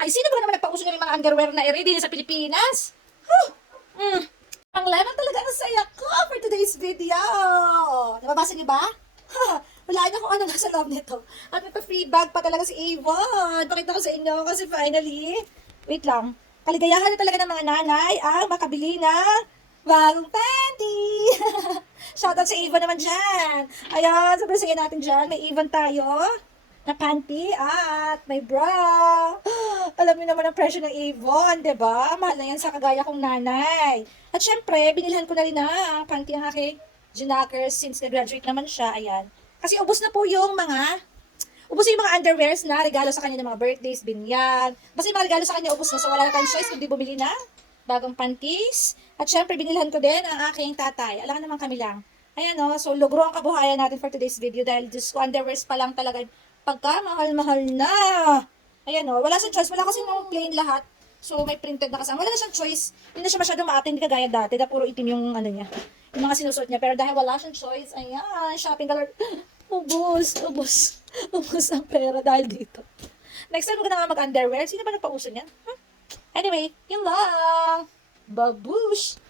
Ay, sino ba naman nagpauso ng mga underwear na ready na sa Pilipinas? Huh! Ang lemon talaga ang saya ko for today's video. Nababasa niyo ba? Ha, wala na kung ano nasa loob nito. At may pa-free bag pa talaga si Avon. Pakita ko sa inyo kasi finally, wait lang, kaligayahan na talaga ng mga nanay ang makabili ng bagong panty. Shoutout sa Avon naman dyan. Ayan, sobrang saya natin dyan. May Avon tayo na panty at may bra. Alam niyo naman ang presyo ng Avon, 'di ba? Mahal na 'yan sa kagaya kong nanay. At syempre, binilhan ko na rin na panty ang aking Junakers since nag-graduate naman siya. Ayan. Kasi ubos na po yung mga underwears na regalo sa kanya ng mga birthdays, binyag. Basta yung mga regalo sa kanya ubos na. So wala na tayong choice kundi bumili na bagong panties. At syempre, binilhan ko din ang aking tatay. Alam naman kami lang. Ayan o, so lugro ang kabuhayan natin for today's video dahil just underwears pa lang talaga pagka mahal-mahal na. Ayan o, wala siyang choice. Wala kasi nung plain lahat. So may printed na kasama. Wala na siyang choice. Hindi na siya masyadong maatin, hindi kagaya dati na puro itim yung ano niya. Yung mga sinusuot niya. Pero dahil wala siyang choice, ayan, shopping galore. Ubus ang pera dahil dito. Next time, huwag na nga mag-underwear. Sino ba nagpauso niyan? Anyway, yun lang. Babush!